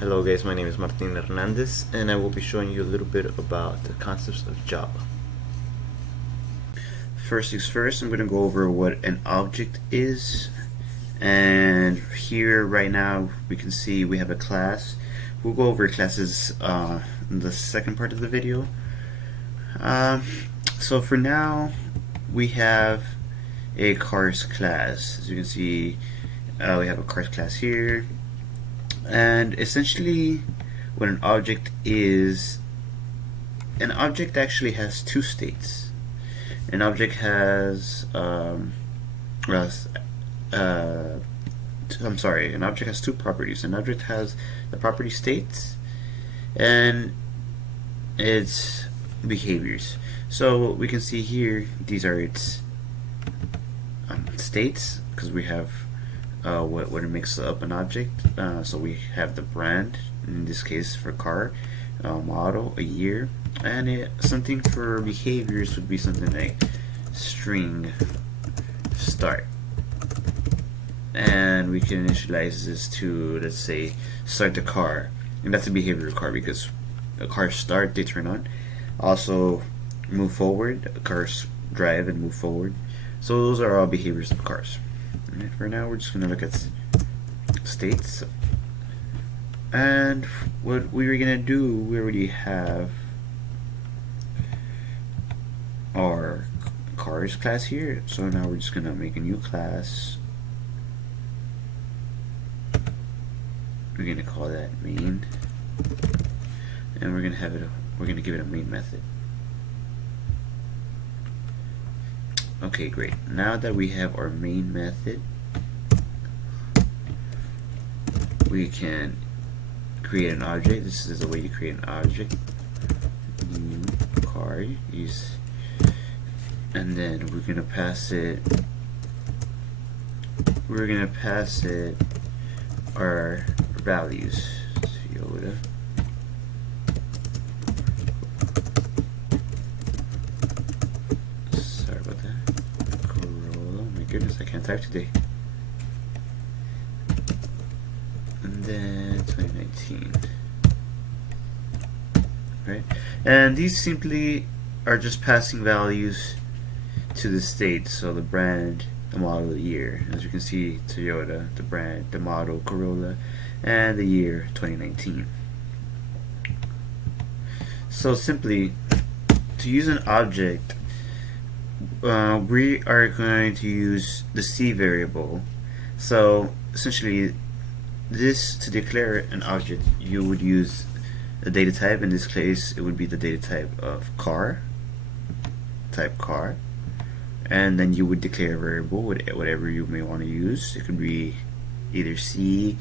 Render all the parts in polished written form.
Hello guys, my name is Martin Hernandez and I will be showing you a little bit about the concepts of Java. First things first, I'm going to go over what an object is. And here right now we can see we have a class. We'll go over classes in the second part of the video. So for now we have a cars class. As you can see, we have a cars class here. And essentially what an object is, an object actually has two states. An object has an object has two properties. An object has the property states and its behaviors. So we can see here these are its states, because we have what it makes up an object. So we have the brand, in this case for car, model, a year, and something for behaviors would be something like string start. And we can initialize this to, let's say, start the car, and that's a behavior of car because a car start, they turn on. Also move forward, cars drive and move forward. So those are all behaviors of cars. And for now we're just going to look at states. And what we were going to do, we already have our cars class here. So now we're just going to make a new class. We're going to call that main. And we're going to give it a main method. Okay, great. Now that we have our main method, we can create an object. This is a way to create an object. New car, and then we're gonna pass it. We're gonna pass it our values. Yoda. Sorry about that. Corolla. Oh my goodness, I can't type today. And then 2019. Right? And these simply are just passing values to the state. So the brand, the model, the year. As you can see, Toyota, the brand, the model, Corolla, and the year 2019. So simply, to use an object, we are going to use the C variable. So essentially, this, to declare an object, you would use a data type. In this case, it would be the data type of car, type car, and then you would declare a variable, whatever you may want to use. It could be either C,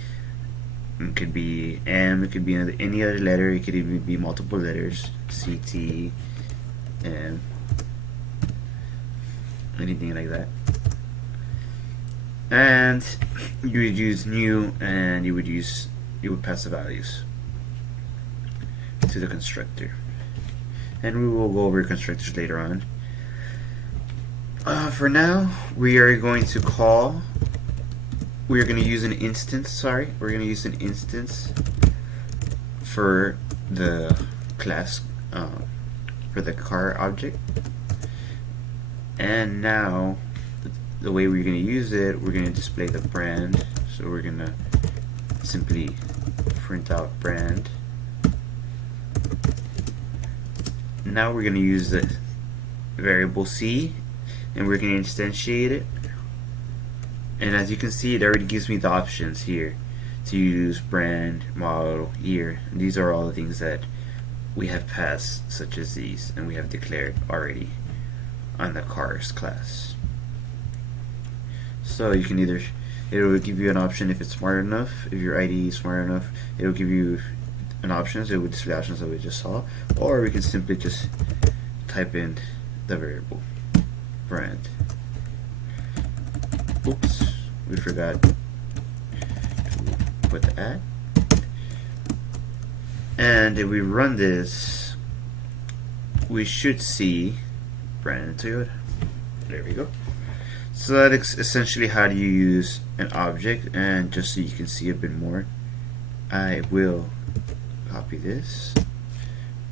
it could be M, it could be any other letter, it could even be multiple letters, C, T, M, anything like that. And you would use new, and you would pass the values to the constructor. And we will go over constructors later on. For now, we are going to use an instance, we're going to use an instance for the class, for the car object. And now, the way we're going to use it, we're going to display the brand. So we're going to simply print out brand. Now we're going to use the variable C, and we're going to instantiate it. And as you can see, it already gives me the options here to use brand, model, year. And these are all the things that we have passed, such as these, and we have declared already on the cars class. So you can either, it will give you an option if it's smart enough. If your IDE is smart enough, it will give you an options. It will display options that we just saw, or we can simply just type in the variable brand. Oops, we forgot to put the at. And if we run this, we should see brand Toyota. There we go. So that's essentially how do you use an object. And just so you can see a bit more, I will copy this,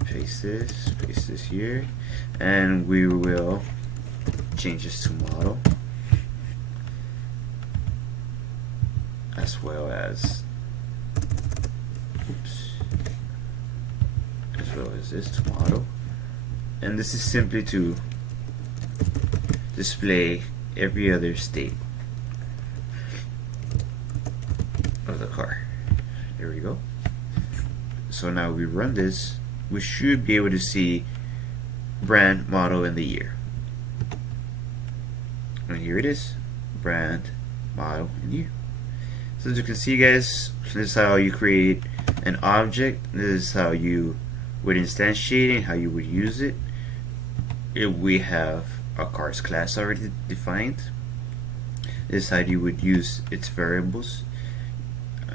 paste this here, and we will change this to model, as well as this to model. And this is simply to display every other state of the car. There we go. So now we run this, we should be able to see brand, model, and the year. And here it is, brand, model, and year. So as you can see, guys, this is how you create an object. This is how you would instantiate it, how you would use it. If we have a car's class already defined, this is how you would use its variables.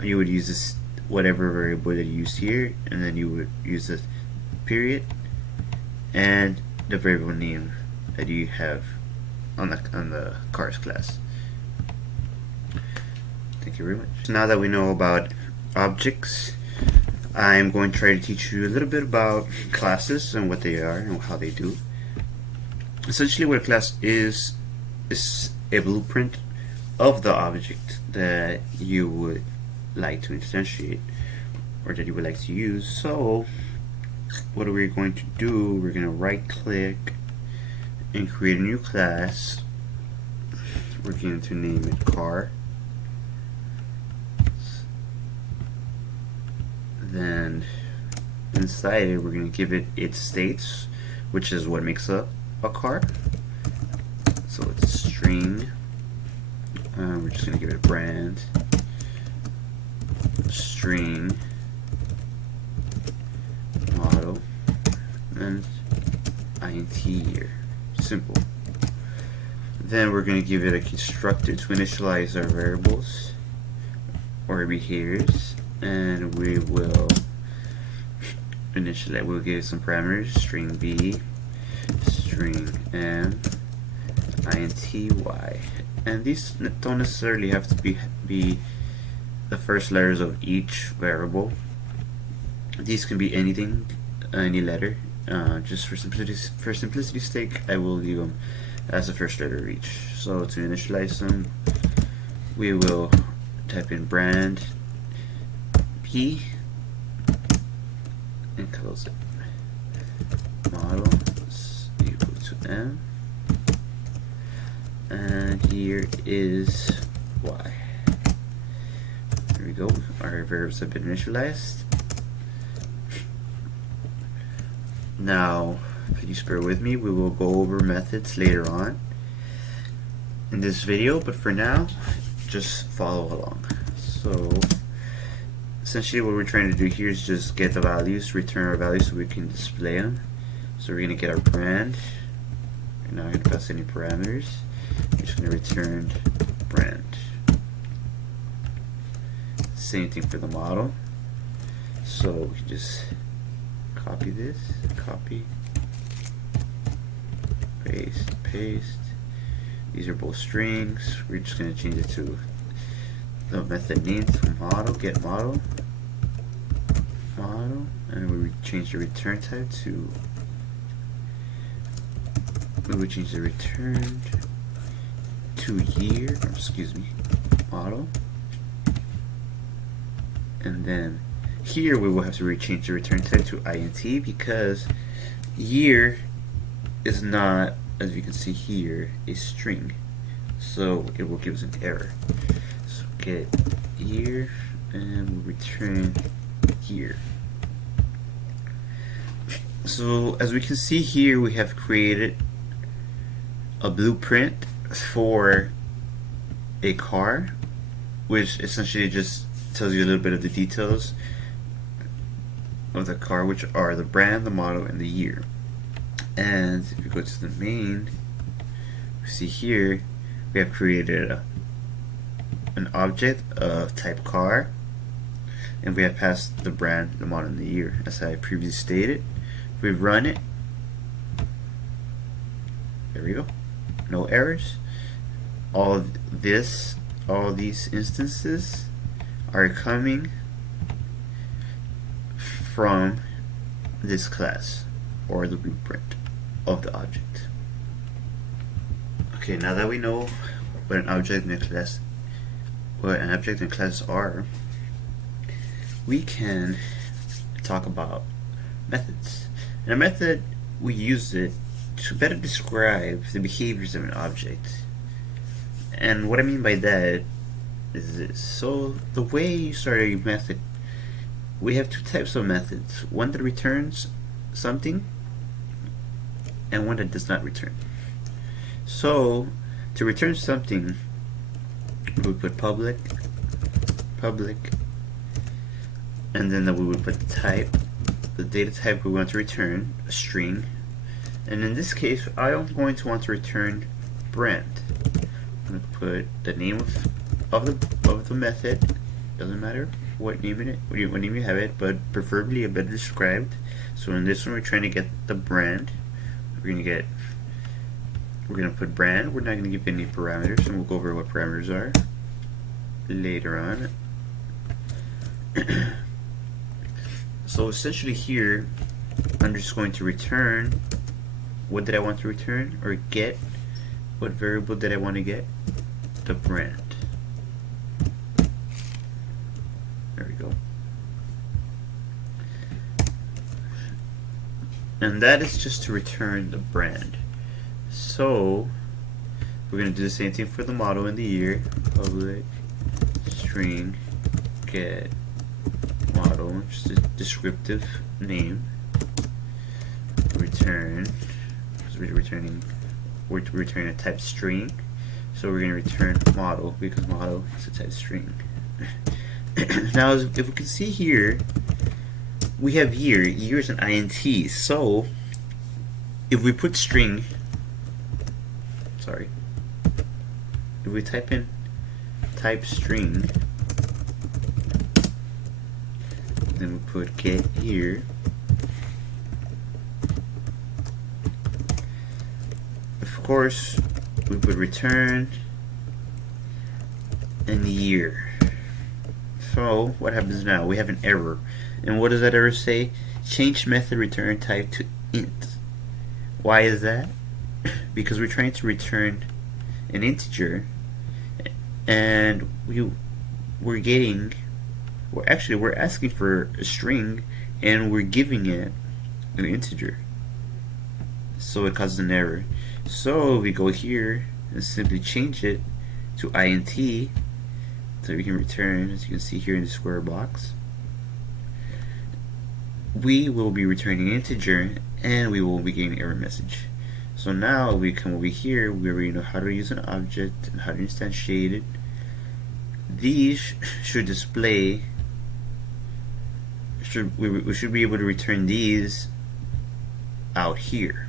You would use this whatever variable that you use here, and then you would use the period and the variable name that you have on the cars class. Thank you very much. Now that we know about objects, I'm going to try to teach you a little bit about classes and what they are and how they do. Essentially, what a class is a blueprint of the object that you would like to instantiate or that you would like to use. So what are we going to do? We're going to right click and create a new class. We're going to name it car. Then inside it, we're going to give it its states, which is what makes up a car. So it's a string. We're just going to give it a brand, string, model, and int year. Simple. Then we're going to give it a constructor to initialize our variables or behaviors, and we will initialize. We'll give it some parameters: string b, string m, int y. And these don't necessarily have to be the first letters of each variable. These can be anything, any letter. Just for simplicity's sake, I will leave them as the first letter of each. So to initialize them, we will type in brand P and close it. Model is equal to M, and here is Y. There we go. Our variables have been initialized. Now, please bear with me. We will go over methods later on in this video, but for now, just follow along. So, essentially what we're trying to do here is just get the values, return our values so we can display them. So we're going to get our brand. We're not going to pass any parameters. We're just going to return brand. Same thing for the model. So we can just copy this, copy, paste, paste. These are both strings. We're just going to change it to the method name to model, get model, model, and we would change the return type to, we would change the return to year, excuse me, model, and then here we will have to change the return type to int because year is not, as you can see here, a string, so it will give us an error. So get year and we'll return year. So as we can see here, we have created a blueprint for a car, which essentially just tells you a little bit of the details of the car, which are the brand, the model, and the year. And if you go to the main, you see here we have created an object of type car, and we have passed the brand, the model, and the year, as I previously stated. If we run it, there we go, no errors. All these instances are coming from this class or the blueprint of the object. Okay, now that we know what an object and a class, what an object and class are, we can talk about methods. And a method, we use it to better describe the behaviors of an object. And what I mean by that is this. So the way you start a method, we have two types of methods. One that returns something and one that does not return. So to return something, we would put public, and then we would put the type, the data type we want to return, a string, and in this case I am going to want to return brand. I'm going to put the name of the method. Doesn't matter what name you have it, but preferably a better described. So in this one we're trying to get the brand. We're gonna put brand. We're not gonna give any parameters, and we'll go over what parameters are later on. So essentially here, I'm just going to return what did I want to return, or get what variable did I want to get? The brand. There we go. And that is just to return the brand. So we're going to do the same thing for the model and the year. Public string get model, just a descriptive name. Return, because we're returning a type string. So we're going to return model because model is a type string. Now, if we can see here, we have year. Year is an int. So if we put string, if we type in type string, then we put get year, of course we would return in the year. So what happens now? We have an error. And what does that error say? Change method return type to int. Why is that? Because we're trying to return an integer, and we're asking for a string, and we're giving it an integer. So it causes an error. So we go here and simply change it to int, so we can return, as you can see here in the square box, we will be returning an integer, and we will be getting an error message. So now we come over here, we already know how to use an object and how to instantiate it. These should display, we should be able to return these out here.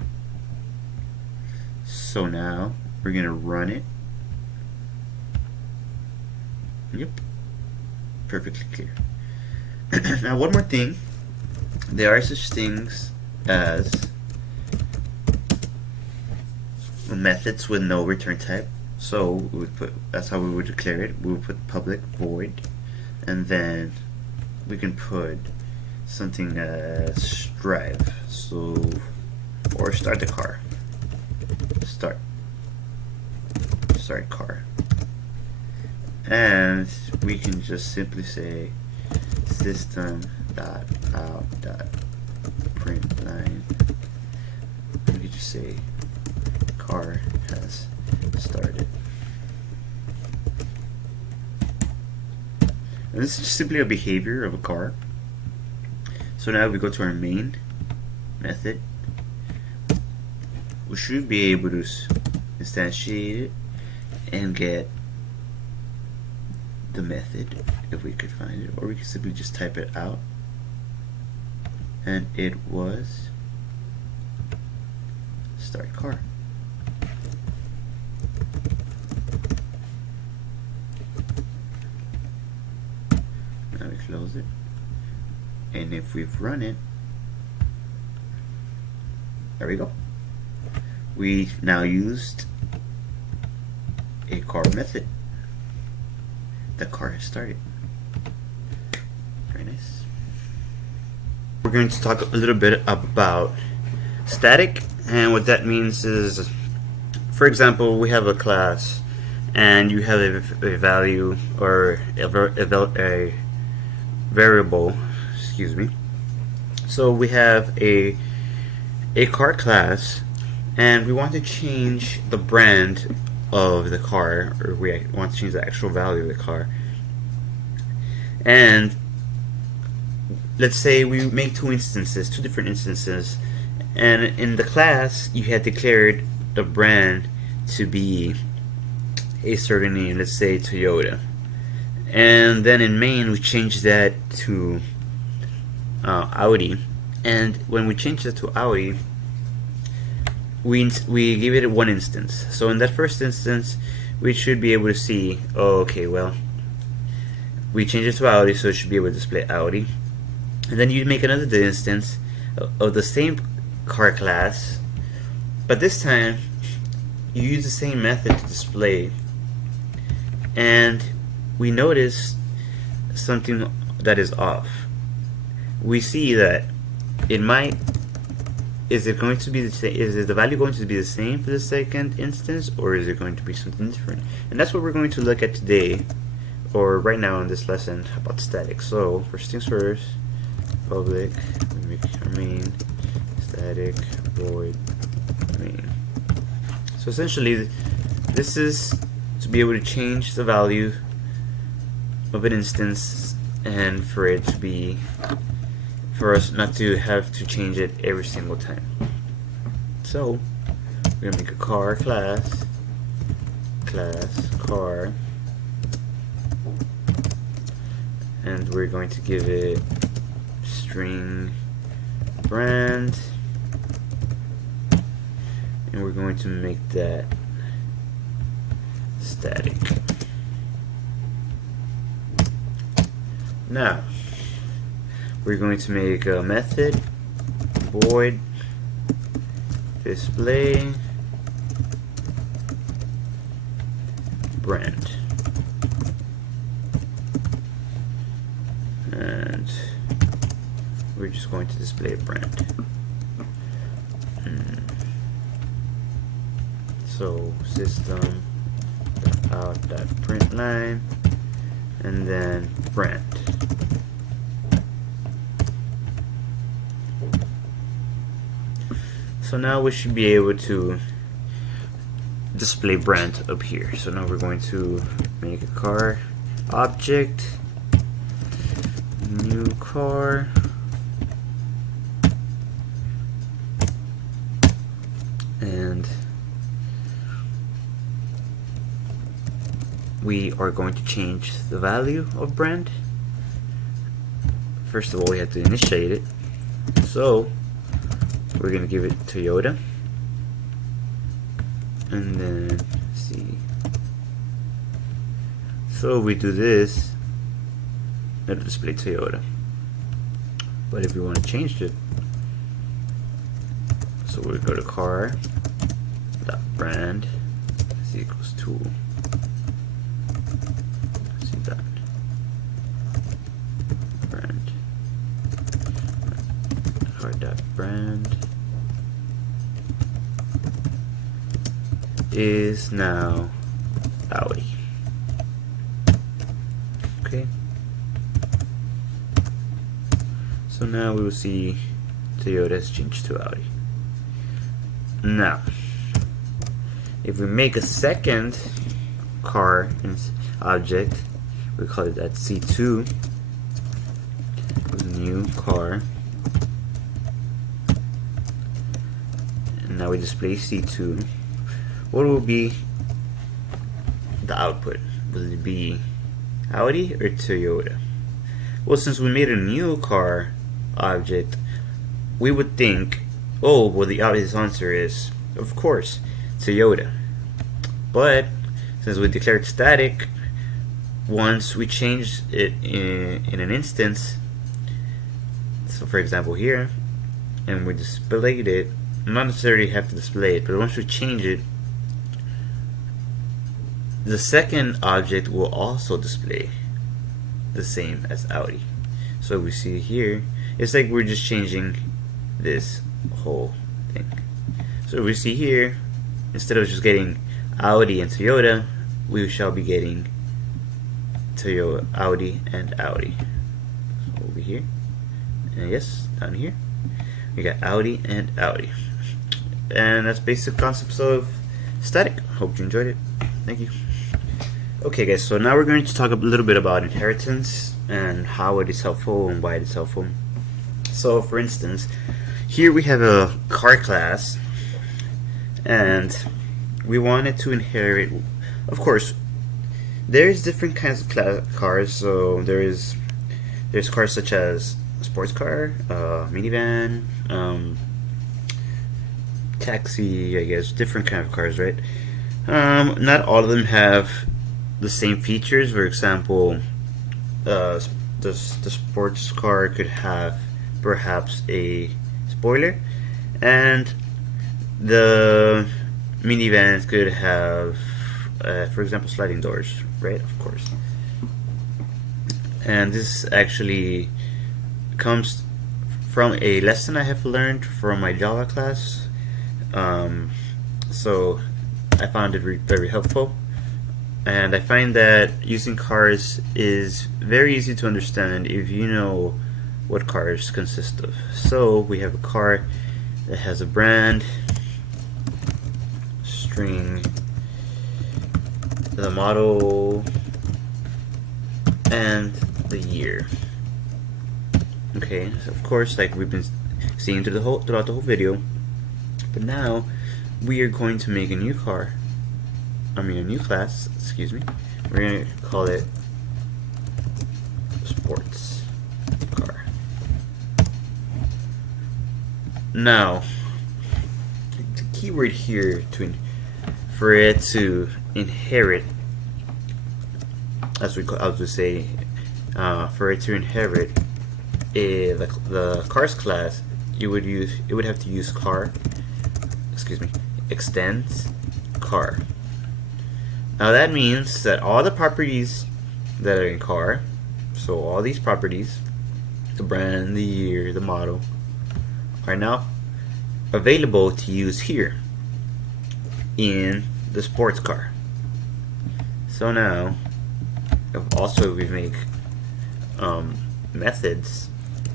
So now we're going to run it. Yep, perfectly clear. Now one more thing, there are such things as methods with no return type. So we would put, that's how we would declare it. We would put public void, and then we can put something as drive. So, or start the car. Start car. And we can just simply say system.out.println. We can just say car has started. And this is just simply a behavior of a car. So now if we go to our main method, we should be able to instantiate it and get the method if we could find it, or we could simply just type it out, and it was start car. Now we close it, and if we've run it, there we go. We now used a car method. The car has started. Very nice. we're going to talk a little bit about static, and what that means is, for example, we have a class and you have a value or a variable, excuse me. So we have a car class, and we want to change the brand of the car, or we want to change the actual value of the car. And let's say we make two different instances, and in the class you had declared the brand to be a certain name, let's say Toyota, and then in main we change that to Audi. And when we change that to Audi, we give it one instance. So in that first instance we should be able to see, oh, okay, well, we change it to Audi, so it should be able to display Audi. And then you make another instance of the same car class, but this time you use the same method to display, and we notice something that is off. We see that it might, is it going to be the same, is the value going to be the same for the second instance, or is it going to be something different? And that's what we're going to look at today, or right now in this lesson, about static. So first things first, public, we make our main static void main. So essentially this is to be able to change the value of an instance, and for it to be, for us not to have to change it every single time. So we're gonna make a car class car, and we're going to give it string brand, and we're going to make that static. Now we're going to make a method void display brand, and we're just going to display a brand. So system.out.println, and then brand. So now we should be able to display brand up here. So now we're going to make a car object, new car, and we are going to change the value of brand. First of all, we have to initiate it, so we're going to give it Toyota, and then see. So we do this, it'll display Toyota. But if we want to change it, so we go to car dot brand is equals to dot brand, car dot brand is now Audi. Okay. So now we will see Toyota has changed to Audi. Now, if we make a second car object, we call it that C2, new car, and now we display C2. What will be the output? Will it be Audi or Toyota? Well, since we made a new car object, we would think, oh, well, the obvious answer is, of course, Toyota. But since we declared static, once we change it in an instance, so for example here, and we displayed it, not necessarily have to display it, but once we change it, the second object will also display the same as Audi. So we see here, It's like we're just changing this whole thing. So we see here, instead of just getting Audi and Toyota, we shall be getting Toyota, Audi, and Audi. So over here, and yes, down here, we got Audi and Audi. And that's basic concepts of static. Hope you enjoyed it. Thank you. Okay guys, so now we're going to talk a little bit about inheritance and how it is helpful and why it is helpful. So for instance, here we have a car class, and we wanted to inherit, of course, there's different kinds of cars. So there's cars such as a sports car, minivan, taxi, I guess, different kind of cars, right? Not all of them have the same features. For example, the sports car could have perhaps a spoiler, and the minivans could have, for example, sliding doors, right? Of course. And this actually comes from a lesson I have learned from my Java class. So I found it very helpful, and I find that using cars is very easy to understand if you know what cars consist of. So we have a car that has a brand, string, the model, and the year. Okay, so of course, like we've been seeing throughout the whole video. But now we are going to make a new new class, excuse me. We're going to call it sports car. Now, the keyword here for it to inherit, as we would say, for it to inherit the cars class, it would have to use extends car. Now that means that all the properties that are in car, so all these properties, the brand, the year, the model, are now available to use here in the sports car. So now, also we make methods.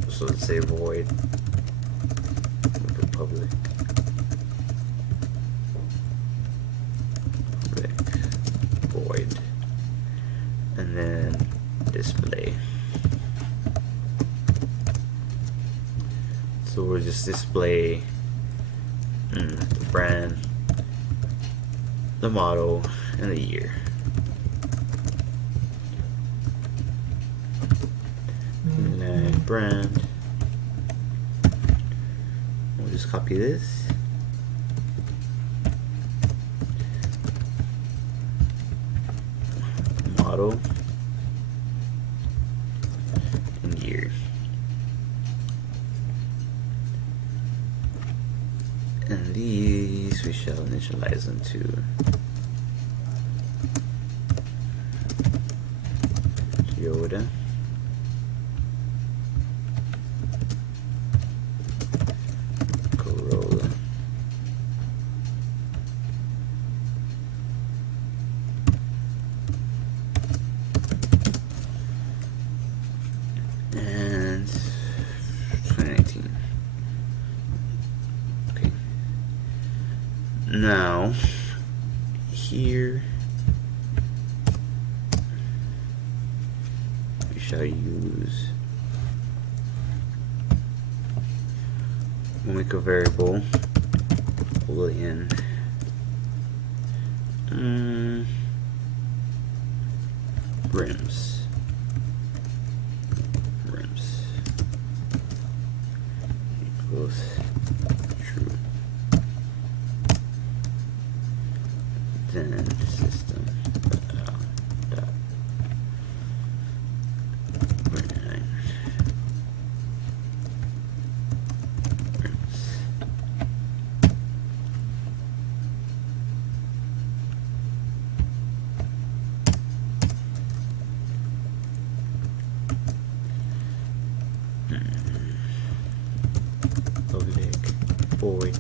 So let's say void public void, and then display. So we'll just display the brand, the model, and the year. And brand. We'll just copy this. Model and year. And these we shall initialize them to Toyota. Corolla. And 2019. Okay. Now, here we shall use, we'll make a variable boolean rims equals true. Then system dot line rims. void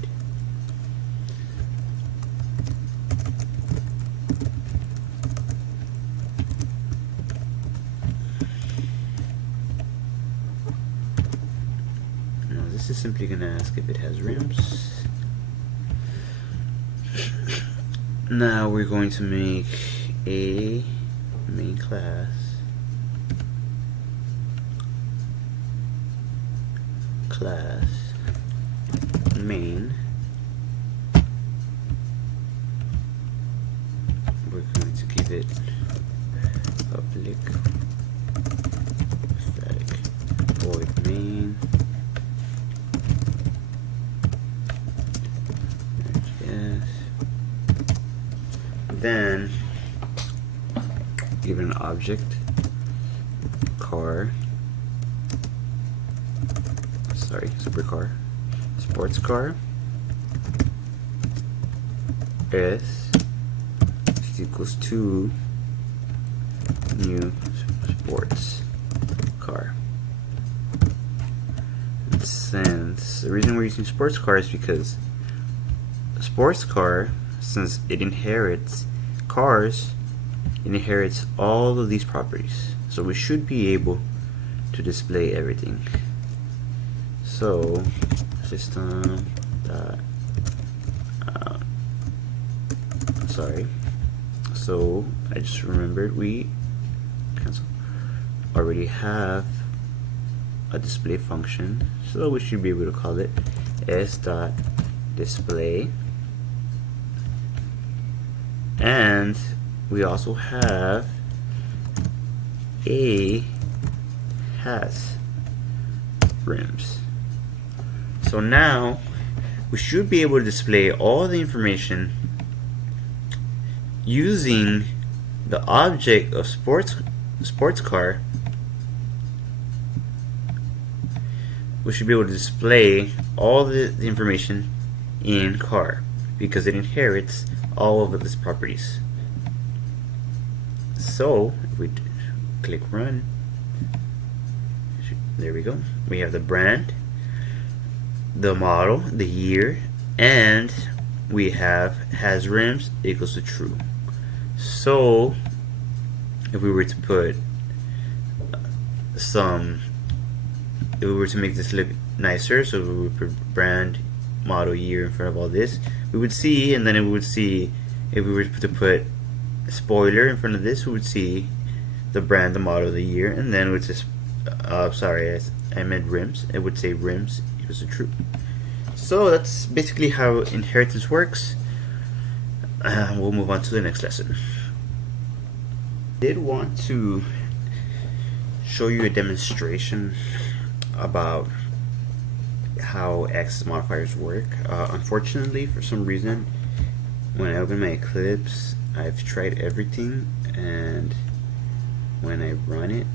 now. This is simply gonna ask if it has rims. Now we're going to make a main class main. We're going to give it public static void main. Yes. Then give it an object car, supercar, sports car s equals to new sports car. And since the reason we're using sports car is because a sports car, since it inherits cars, it inherits all of these properties, so we should be able to display everything. So system dot so I just remembered we already have a display function, so we should be able to call it s.display, and we also have a has rims. So now we should be able to display all the information using the object of sports car. We should be able to display all the information in car because it inherits all of its properties. So if we click run, there we go. We have the brand, the model, the year, and we have has rims equals to true. So if we were to put if we were to make this look nicer, so we would put brand, model, year in front of all this, we would see, and then we would see, if we were to put spoiler in front of this, we would see the brand, the model, the year, and then it would just sorry, I meant rims. It would say rims equals to true. So that's basically how inheritance works. We'll move on to the next lesson. I did want to show you a demonstration about how access modifiers work. Unfortunately, for some reason, when I open my Eclipse, I've tried everything, and when I run it,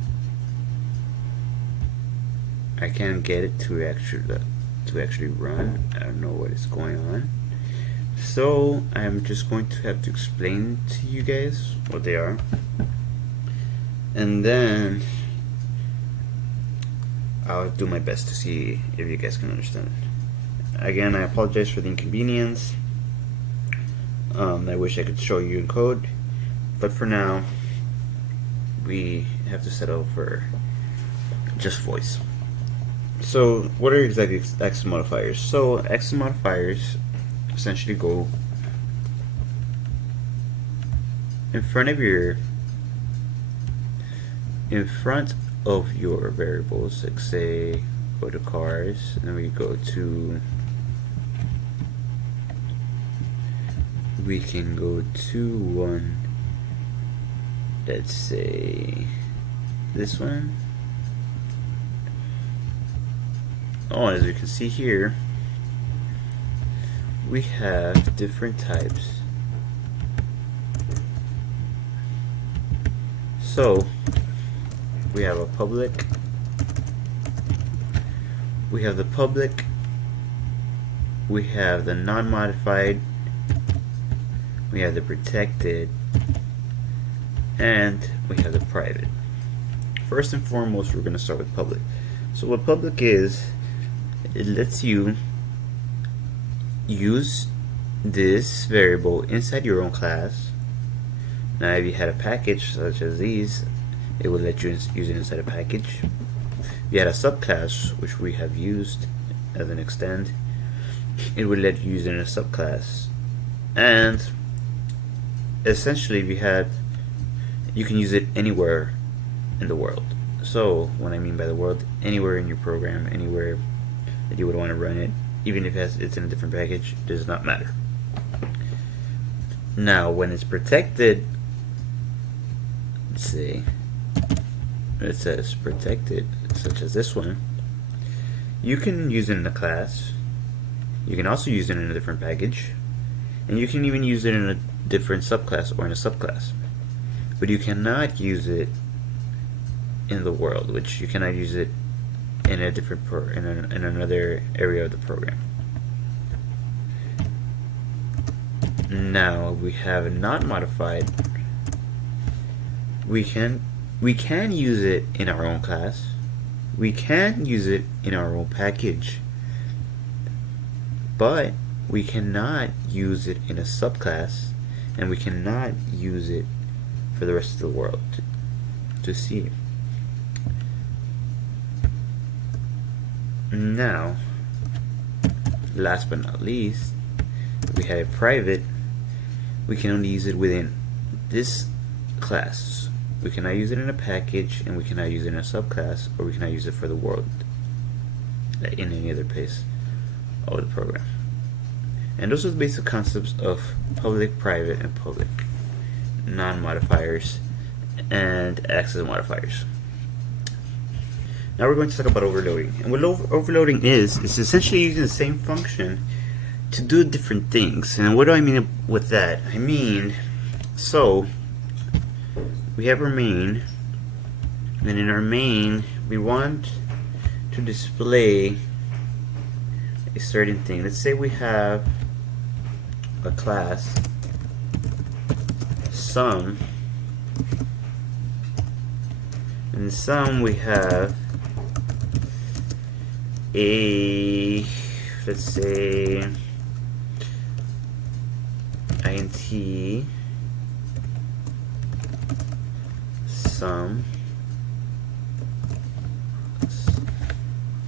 I can't get it to actually run. I don't know what is going on. So I'm just going to have to explain to you guys what they are, and then I'll do my best to see if you guys can understand it. Again, I apologize for the inconvenience. I wish I could show you in code, but for now we have to settle for just voice. So what are exactly access modifiers? So access modifiers essentially go in front of your variables. Like, say, go to cars, and then we can go to one, let's say this one. Oh, as you can see here, we have different types. So we have a public, we have the public, we have the non-modified, we have the protected, and we have the private. First and foremost, we're going to start with public. So what public is, it lets you use this variable inside your own class. Now if you had a package such as these, it would let you use it inside a package. If you had a subclass, which we have used as an extend, it would let you use it in a subclass. And essentially, if you can use it anywhere in the world. So what I mean by the world, anywhere in your program, anywhere that you would want to run it, even if it's in a different package, does not matter. Now when it's protected, let's see, it says protected, such as this one, you can use it in a class, you can also use it in a different package, and you can even use it in a different subclass or in a subclass. But you cannot use it in the world, which you cannot use it in a different in another area of the program. Now we have a not modified. We can use it in our own class. We can use it in our own package, but we cannot use it in a subclass, and we cannot use it for the rest of the world to see. Now, last but not least, we have it private. We can only use it within this class. We cannot use it in a package, and we cannot use it in a subclass, or we cannot use it for the world in any other place of the program. And those are the basic concepts of public, private, and public non-modifiers and access modifiers. Now we're going to talk about overloading. And what overloading is essentially using the same function to do different things. And what do I mean with that? I mean, so we have our main, and in our main we want to display a certain thing. Let's say we have a class sum, and in sum we have a, let's say, int sum,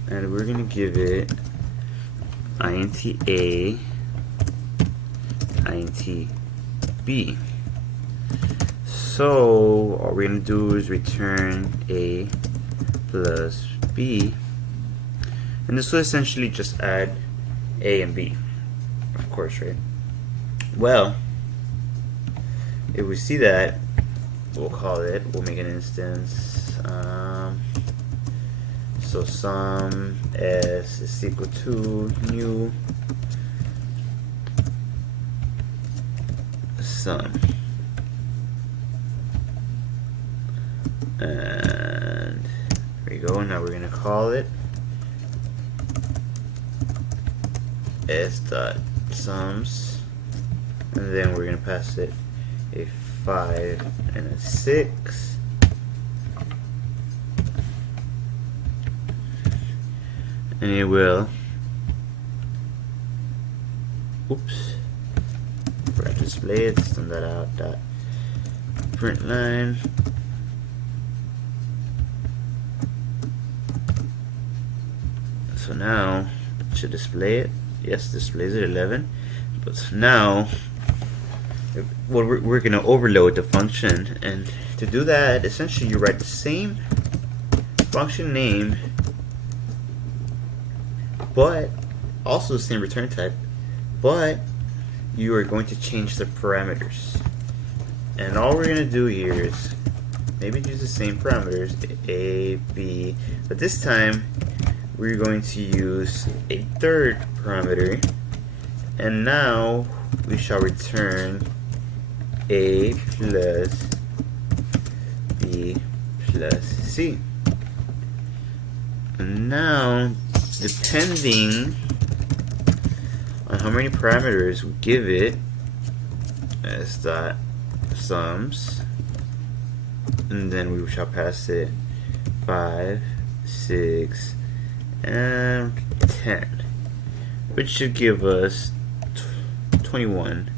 and we're going to give it int a, int b. So all we're going to do is return a plus b, and this will essentially just add a and b, of course, right? Well, if we see that, we'll call it, we'll make an instance, so sum s is equal to new sum, and there we go. Now we're going to call it s dot sums, and then we're going to pass it a 5 and a 6, and it will, oops, forgot to display it, send that out, dot print line, so now it should display it. Yes, displays it 11, but now we're going to overload the function, and to do that, essentially you write the same function name, but also the same return type, but you are going to change the parameters. And all we're going to do here is maybe use the same parameters, a, b, but this time we're going to use a third parameter, and now we shall return a plus b plus c. And now, depending on how many parameters we give it, as dot sums, and then we shall pass it 5, 6, and 10, which should give us 21.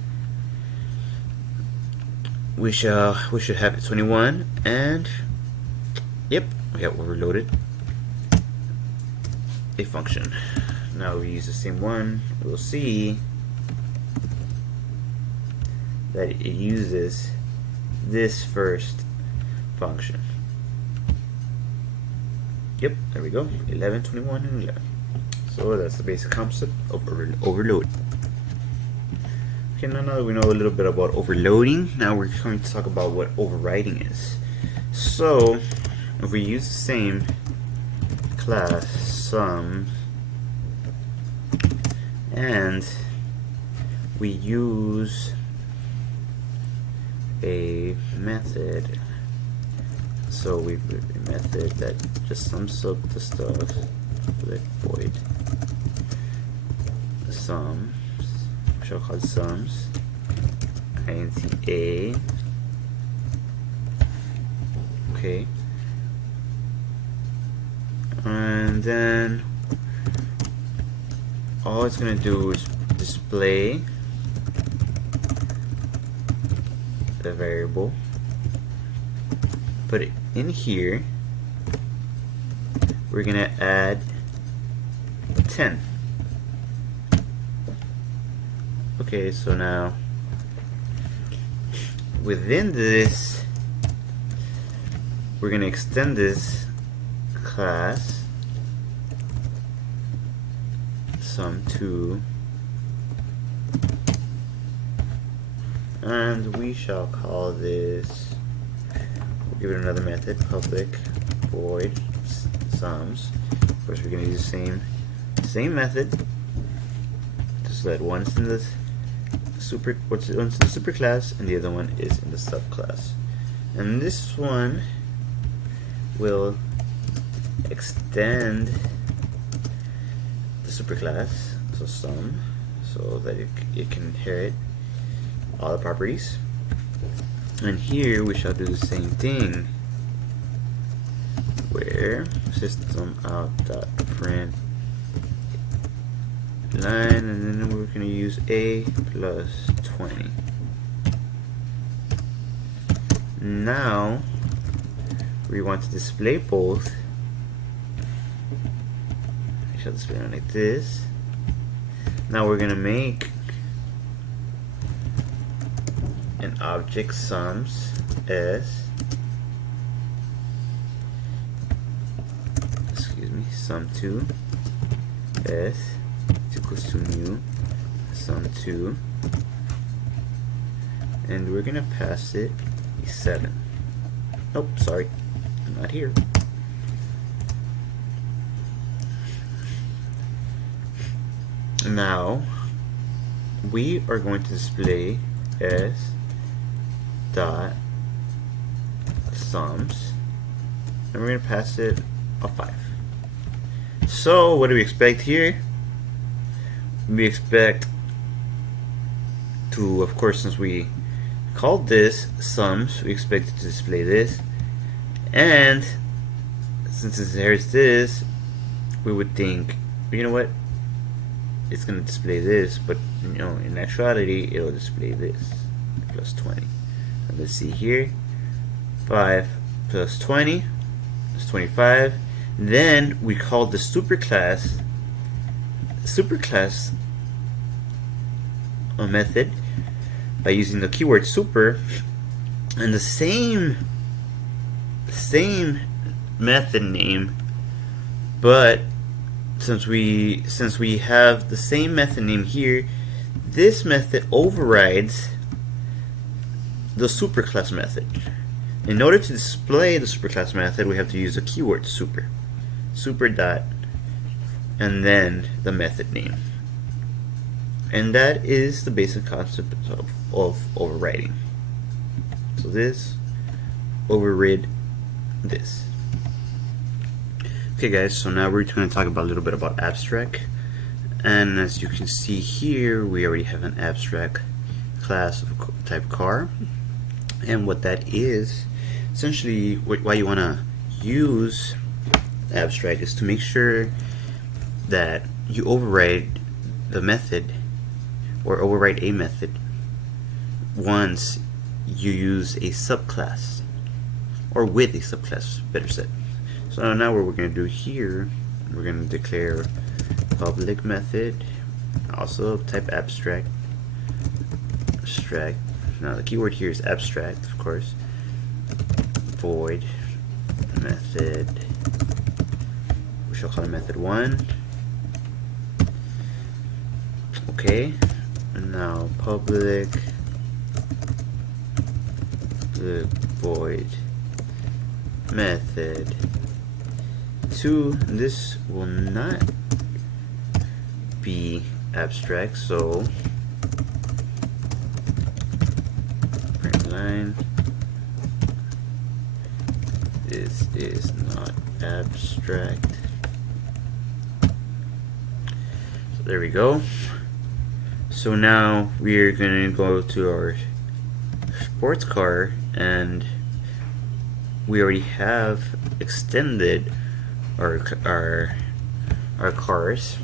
We should have it 21, and yep, we have overloaded a function. Now we use the same one. We'll see that it uses this first function. Yep, there we go. 11, 21, and 11. So that's the basic concept of overload. Okay, now that we know a little bit about overloading, now we're going to talk about what overriding is. So if we use the same class sum and we use a method, so we put a method that just sums up the stuff, like void sums, which I'll call sums, int a, okay, and then all it's gonna do is display the variable, put it in here. We're gonna add 10. Okay, so now within this we're gonna extend this class sum2, and we shall call this, we'll give it another method, public void sums. Of course, we're going to use the same method, just that one's in the one's in the super class and the other one is in the subclass. And this one will extend the superclass, so sum, so that it can inherit all the properties. And here we shall do the same thing, where system out.print line, and then we're going to use a plus 20. Now we want to display both. I shall display it like this. Now we're going to make an object sums as, sum2 s equals to new sum2, and we're gonna pass it a 7. Nope, sorry, not here. Now we are going to display s dot sums, and we're going to pass it a 5. So what do we expect here? We expect to, of course, since we called this sums, we expect it to display this, and since it inherits this, we would think, you know what, it's going to display this, but you know, in actuality it'll display this, plus 20. And let's see here, 5 plus 20 is 25. Then we call the superclass a method by using the keyword super, and the same method name, but since we have the same method name here, this method overrides the superclass method. In order to display the superclass method, we have to use the keyword super dot, and then the method name. And that is the basic concept of overriding. So this overrid this. Okay guys, so now we're going to talk about a little bit about abstract. And as you can see here, we already have an abstract class of type car. And what that is, essentially why you want to use abstract is to make sure that you override the method or override a method once you use a subclass, or with a subclass, better said. So now what we're going to do here, we're going to declare public method, also type abstract. Now the keyword here is abstract, of course. Void method, we shall call it method 1. Okay, and now public the void method 2. This will not be abstract, so print line, this is not abstract. So there we go. So now we're going to go to our sports car, and we already have extended our cars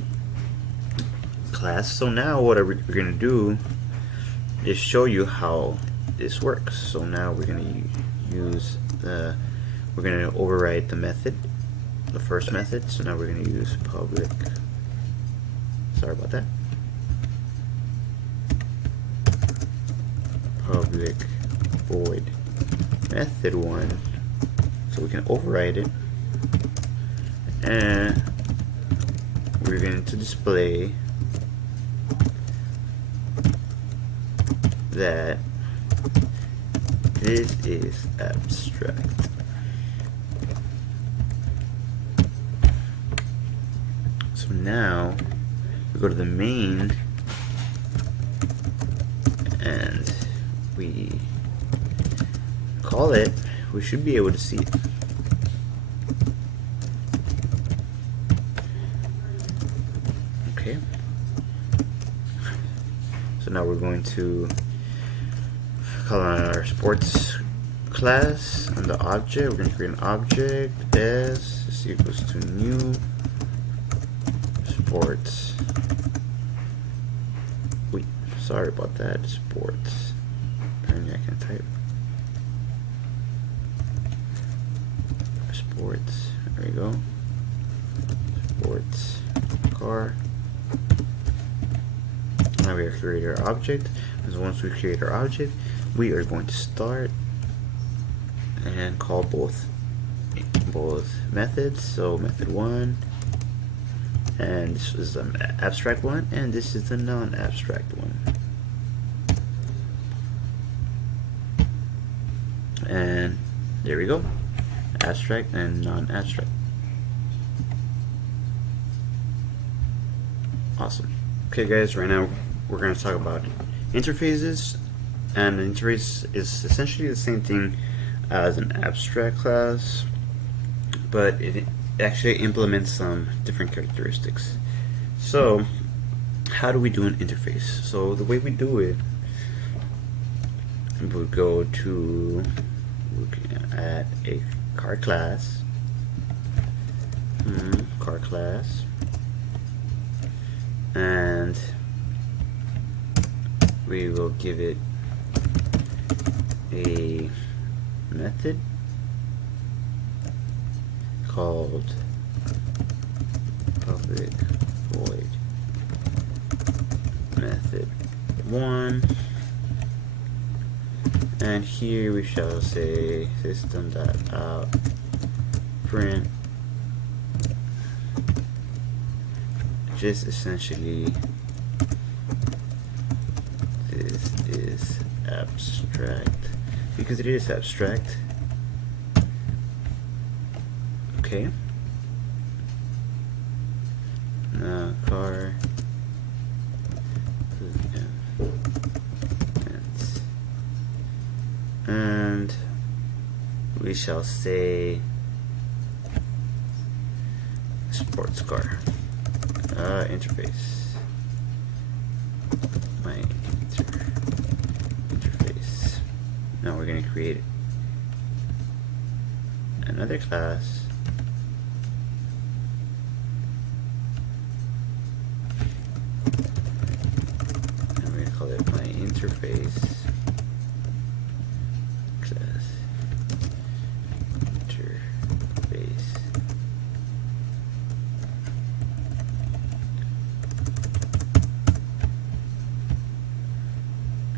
class. So now what we're going to do is show you how this works. So now we're going to use we're going to override the method, the first method. So now we're going to use public, sorry about that, public void method 1, so we can override it, and we're going to display that this is abstract. So now we go to the main and we call it, we should be able to see it. Okay. So now we're going to call on our sports class on the object. We're going to create an object as this equals to new sports. Wait, sorry about that. Sports. Apparently I can type. Sports. There we go. Sports car. Now we have created our object. And so once we create our object, we are going to start and call both methods. So method 1, and this is the abstract one, and this is the non-abstract one. And there we go, abstract and non-abstract. Awesome. Okay guys, right now we're going to talk about interfaces, and an interface is essentially the same thing as an abstract class, but it actually implements some different characteristics. So how do we do an interface? So the way we do it, we would go to looking at a car class, and we will give it a method called public void method 1, and here we shall say system.out print, just essentially this is abstract, because it is abstract. Okay. Now car and we shall say sports car interface, my interface. Now we're going to create another class, and interface class interface.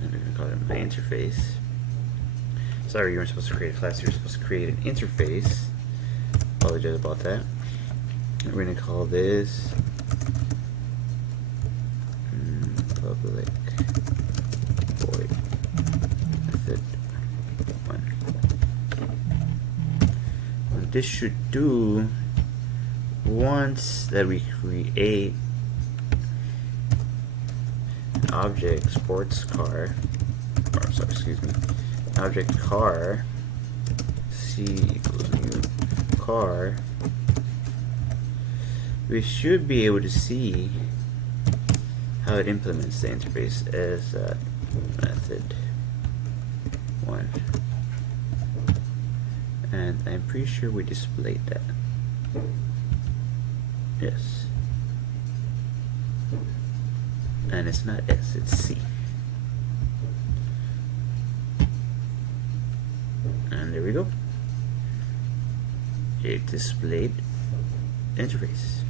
And we're going to call it my interface. Sorry, you weren't supposed to create a class, you were supposed to create an interface. Apologize about that. And we're going to call this public void method 1. What this should do, once that we create an object sports car, or sorry, excuse me, object car, c equals new car, we should be able to see how it implements the interface as method 1. And I'm pretty sure we displayed that. Yes. And it's not S, it's C. And there we go. It displayed interface.